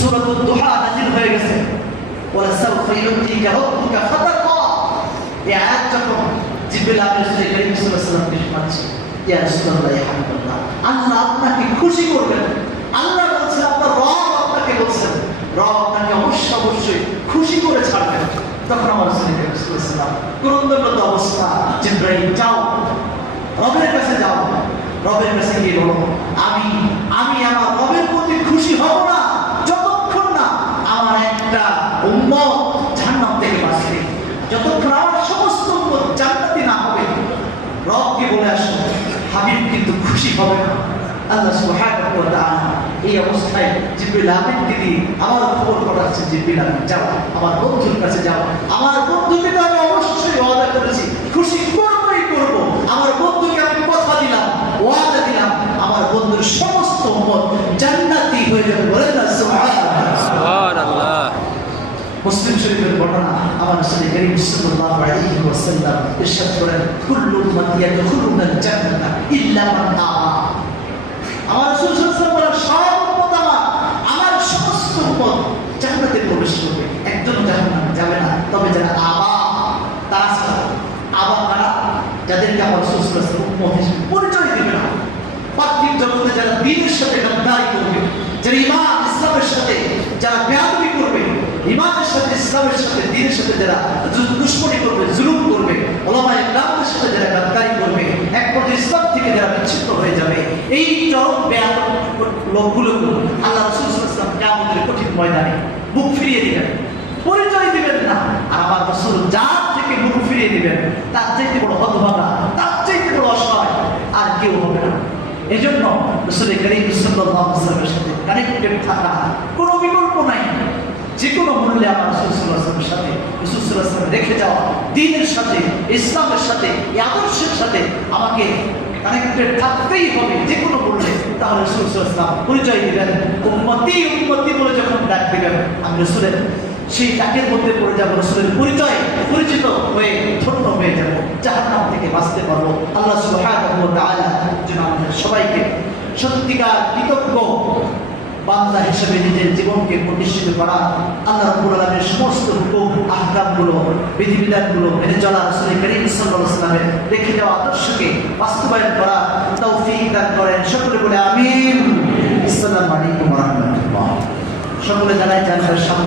সূরাতুদ দুহা নাযিল হয়ে গেছে, ওয়ালা সাউফা ইউতিকা রাব্বুকা ফাতারদা। এই আয়াত যখন জিবরিল আমিন কারীম সাল্লাল্লাহু আলাইহি ওয়াসাল্লামকে শোনাচ্ছে, ইয়া রাসূলুল্লাহ ইয়া হাবিবাল্লাহ, আল্লাহ আপনাকে খুশি করবেন। আল্লাহ বলছেন, আপনার রব আপনাকে বলছেন, রব আপনাকে অবশ্যই খুশি করে ছাড়বেন। তখন আমার রাসূল কারীম সাল্লাল্লাহু আলাইহি ওয়াসাল্লাম ক্রন্দনত অবস্থা, জিবরাইল যাও রবের কাছে যাও, রবের কাছে গিয়ে বলো, আমি আমার রবের প্রতি খুশি হব না যতক্ষণ না আমার একটা উম্মত জান্নাত থেকে বাঁচবে, যতক্ষণ আমার সমস্ত উম্মত জান্নাতি না হবে। রবকে বলে আসো, হাবিব কিন্তু খুশি হবে না। আল্লাহ সুবহানাহু ওয়া তাআলা এই অবস্থায় জিবরিল আমিনকে দিয়ে আমার খবর পাঠাচ্ছে, জিবরিল আমিন যাও আমার বন্ধুর কাছে যাও, আমার বন্ধুকে তো আমি অবশ্যই ওয়াদা করেছি খুশি করবই করব। আমার বন্ধুকে আমি কথা দিলাম, ওয়াদা দিলাম, আমার বন্ধুর সমস্ত উম্মত জান্নাতি হয়ে যাবে। বলেন না সুবহানাল্লাহ। মুসলিম শরীফের বর্ণনা, আমার রাসূল কারীম সাল্লাল্লাহু আলাইহি ওয়াসাল্লাম ইরশাদ করেন, কুল্লু উম্মতি ইয়াদখুলুনাল জান্নাতা ইল্লা মান আবা। আমার রাসূল সাল্লাল্লাহু আলাইহি ওয়াসাল্লাম সব উম্মত আমার সমস্ত উম্মত জান্নাতে প্রবেশ করবে, একজন জাহান্নামে যাবে না, তবে যারা আবা তারা ছাড়া। আবা কারা? যাদেরকে আমার রাসূল সাল্লাল্লাহু আলাইহি ওয়াসাল্লাম উম্মত হিসেবে পরিচয় দিবে না। পার্থিব জগতে যারা দ্বীনের সাথে গাদ্দারি করবে, যারা ঈমান ইসলামের সাথে যারা বেয়াদবি করবে, ঈমানের সাথে ইসলামের সাথে দ্বীনের সাথে যারা দুশমনি করবে, জুলুম করবে, উলামায়ে কেরামের সাথে যারা গাদ্দারি করবে, এক পর্যায়ে ইসলাম থেকে যারা বিচ্ছিন্ন হয়ে যাবে, এই চরম বেয়াদব লোকগুলোকে আল্লাহ রাসূল সাল্লাল্লাহু আলাইহি ওয়াসাল্লাম কিয়ামতের কঠিন ময়দানে মুখ ফিরিয়ে দিবেন, পরিচয় দিবেন না। আর আমার রাসূল যার থেকে মুখ ফিরিয়ে দিবেন, তার চাইতে বড় হতভাগা, তার চাইতে বড় অসহায় আর কেউ হবে না। এজন্য রাসূল কারীম সাল্লাল্লাহু আলাইহি ওয়াসাল্লামের সাথে কানেক্টেড থাকা কোনো বিকল্প নাই। যে কোনো মূল্যে আমার রাসূল সাল্লাল্লাহু আলাইহি ওয়াসাল্লামের সাথে, রাসূল সাল্লাল্লাহু আলাইহি ওয়াসাল্লাম রেখে যাওয়া দ্বীনের সাথে, ইসলামের সাথে, এই আদর্শের সাথে আমাকে কানেক্টেড থাকতেই হবে যে কোনো মূল্যে। তাহলে রাসূল সাল্লাল্লাহু আলাইহি ওয়াসাল্লাম পরিচয় দিবেন, উম্মতি উম্মতি বলে যখন ডাক দিবেন, আমি রাসূলের সেই ডাকের মধ্যে পড়ে যাবো, রাসূলের পরিচিত হয়ে ধন্য হয়ে যাবো, জাহান্নাম থেকে বাঁচতে পারবো। আল্লাহ সুবহানাহু ওয়া তাআলা যেন আমাদের সবাইকে সত্যিকার কৃতজ্ঞ বান্দা হিসেবে নিজের জীবনকে প্রতিষ্ঠিত করা, আল্লাহ রাব্বুল আলামিনের সমস্ত হুকুম আহকামগুলো, বিধিবিধানগুলো মেনে চলা, রাসূল কারীম সাল্লাল্লাহু আলাইহি ওয়াসাল্লামের রেখে যাওয়া আদর্শকে বাস্তবায়ন করা তৌফিক দান করেন। সকলে বলে আমিন। আসসালামু আলাইকুম ওয়া রাহমাতুল্লাহ। সকলে জানাই জানবার